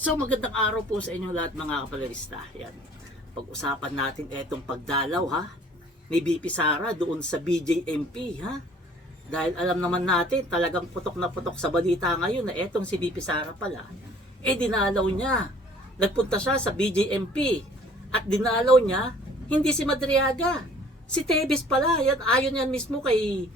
So magandang araw po sa inyo lahat mga kapalalista. Yan. Pag-usapan natin etong pagdalaw ha ni BP Sara doon sa BJMP ha. Dahil alam naman natin talagang putok na putok sa balita ngayon na etong si BP Sara pala. Dinalaw niya. Nagpunta siya sa BJMP at dinalaw niya hindi si Madriaga. Si Tebes pala. Yan, ayon yan mismo kay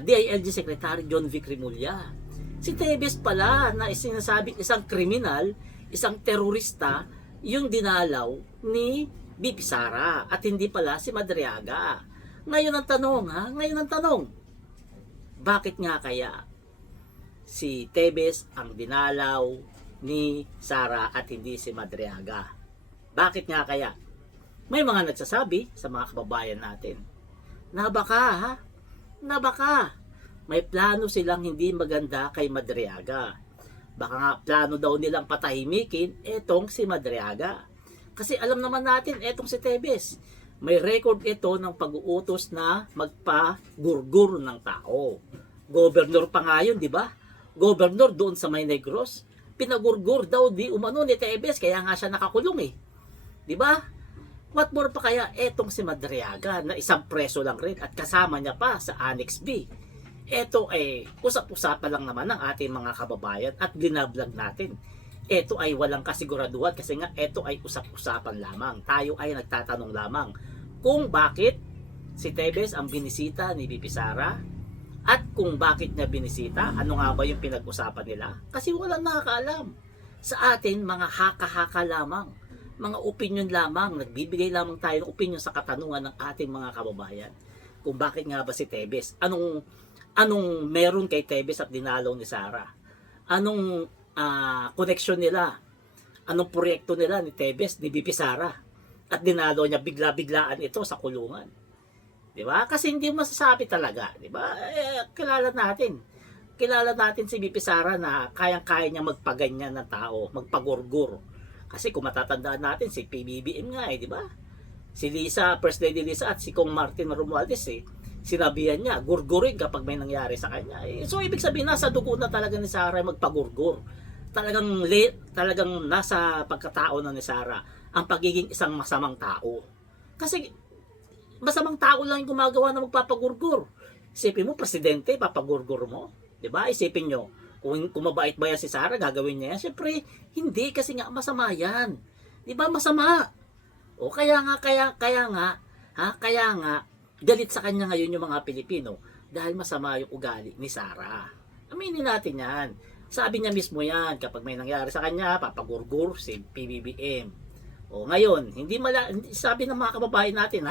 DILG Secretary John Vic Rimulya. Si Tebes pala na sinasabing isang kriminal, isang terorista, yung dinalaw ni BP Sara at hindi pala si Madriaga. Ngayon ang tanong ngayon ang tanong, bakit nga kaya si Tebes ang dinalaw ni Sara at hindi si Madriaga? Bakit nga kaya? May mga nagsasabi sa mga kababayan natin na baka may plano silang hindi maganda kay Madriaga. Baka nga plano daw nilang patahimikin etong si Madriaga. Kasi alam naman natin etong si Tebes, may record ito ng pag-uutos na magpagurgur ng tao. Governor pa nga yun, di ba? Governor doon sa May Negros, pinagurgur daw di umano ni Tebes, kaya nga siya nakakulong Di ba? What more pa kaya etong si Madriaga na isang preso lang rin at kasama niya pa sa Annex B. Ito usap-usapan lang naman ng ating mga kababayan at binablog natin. Ito ay walang kasiguraduhan kasi nga ito ay usap-usapan lamang. Tayo ay nagtatanong lamang kung bakit si Tebes ang binisita ni BP Sara at kung bakit niya binisita, ano nga ba yung pinag-usapan nila? Kasi walang nakakaalam. Sa atin, mga haka-haka lamang, mga opinion lamang, nagbibigay lamang tayo ng opinion sa katanungan ng ating mga kababayan. Kung bakit nga ba si Tebes? Anong meron kay Tebes at dinalaw ni Sara? Anong connection nila? Anong proyekto nila ni Tebes, ni BP Sara? At dinalaw niya bigla-biglaan ito sa kulungan. Di ba? Kasi hindi masasabi talaga. Di ba? Kilala natin si BP Sara na kayang-kaya niya magpaganyan ng tao, magpagurgur. Kasi kung matatandaan natin, si PBBM nga di ba? Si Lisa, First Lady Lisa at si Kong Martin Romualdez sinabihan niya, gurgurin kapag may nangyari sa kanya. So, ibig sabihin, nasa dugo na talaga ni Sara magpagurgur. Talagang nasa pagkatao na ni Sara ang pagiging isang masamang tao. Kasi, masamang tao lang yung gumagawa na magpapagurgur. Isipin mo, presidente, papagurgur mo. Diba? Isipin nyo, kung mabait ba yan si Sara, gagawin niya yan? Siyempre, hindi, kasi nga masama yan. Diba? Masama. O kaya nga, galit sa kanya ngayon yung mga Pilipino dahil masama yung ugali ni Sara. Aminin natin yan. Sabi niya mismo yan, kapag may nangyari sa kanya, papagurgur si PBBM. O ngayon, sabi ng mga kababayan natin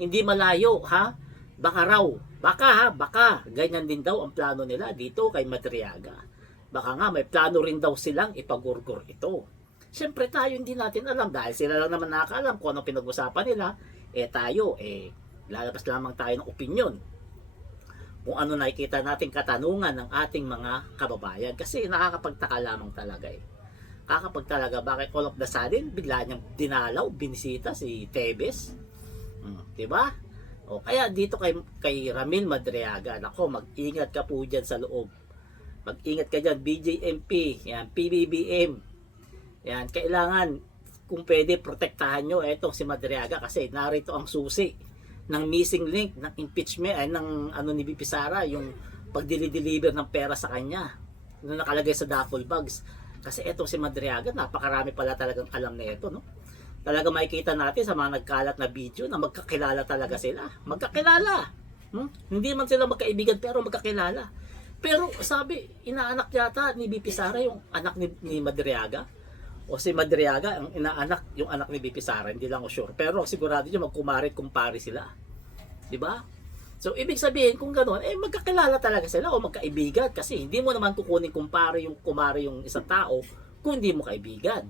hindi malayo baka ganyan din daw ang plano nila dito kay Madriaga. Baka nga may plano rin daw silang ipagurgur ito. Siyempre tayo hindi natin alam dahil sila lang naman nakakaalam kung anong pinag-usapan nila. Tayo lalabas lamang tayo ng opinion kung ano nakikita nating katanungan ng ating mga kababayan kasi nakakapagtaka lamang talaga kakapag bakit all of the sudden bigla niyang dinalaw, binisita si Tebes, diba? O kaya dito kay Ramil Madriaga, nako, mag-ingat ka po dyan sa loob, mag-ingat ka dyan, BJMP, yan, PBBM, yan, kailangan kung pwede protektahan nyo etong si Madriaga kasi narito ang susi ng missing link ng impeachment ng ni BP Sara, yung pagdili-deliver ng pera sa kanya na nakalagay sa duffel bags. Kasi etong si Madriaga, napakarami pala talagang alam na ito, no? Talaga makikita natin sa mga nagkalat na video na magkakilala talaga sila. Magkakilala. Hindi man sila magkaibigan pero magkakilala. Pero sabi, inaanak yata ni BP Sara yung anak ni Madriaga. O si Madriaga ang inaanak yung anak ni BP Sara, hindi lang ako sure. Pero sigurado niya magkumare-kumpare sila. 'Di ba? So ibig sabihin kung ganoon, magkakilala talaga sila o magkaibigan kasi hindi mo naman kukunin kumare yung isang tao kung hindi mo kaibigan.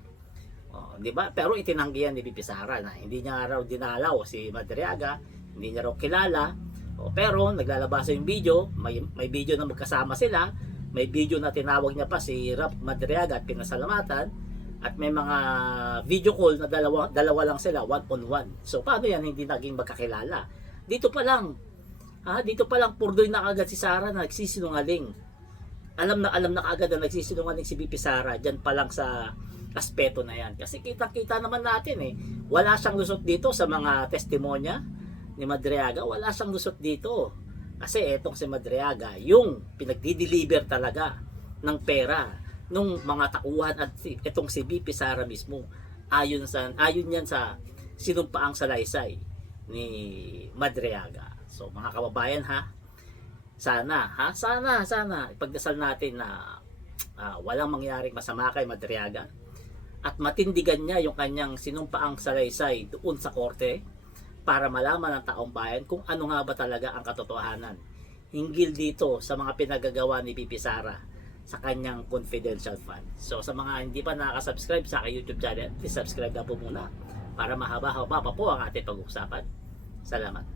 'Di ba? Pero itinanggi yan ni BP Sara na hindi niya raw dinalaw si Madriaga, hindi niya raw kilala. Pero naglalabas yung video, may video na magkasama sila, may video na tinawag niya pa si Rap Madriaga at pinasalamatan. At may mga video call na dalawa lang sila, one-on-one. So, paano yan hindi naging magkakilala? Dito pa lang, purdoy na kagad si Sara na nagsisinungaling. alam na kaagad na nagsisinungaling si BP Sara dyan pa lang sa aspeto na yan. Kasi kita-kita naman natin wala siyang lusot dito sa mga testimonya ni Madriaga, wala siyang lusot dito. Kasi etong si Madriaga, yung pinagdi-deliver talaga ng pera nung mga tauhan at etong si BP Sara mismo. Ayon yan sa sinumpaang salaysay ni Madriaga. So mga kababayan sana ipagdasal natin na walang mangyaring masama kay Madriaga at matindigan niya yung kanyang sinumpaang salaysay doon sa korte para malaman ng taong bayan kung ano nga ba talaga ang katotohanan hinggil dito sa mga pinagagawa ni BP Sara sa kanyang confidential fund. So sa mga hindi pa nakaka-subscribe sa aking YouTube channel, please subscribe na po muna para mahaba-haba pa po ang ating pag-uusapan. Salamat.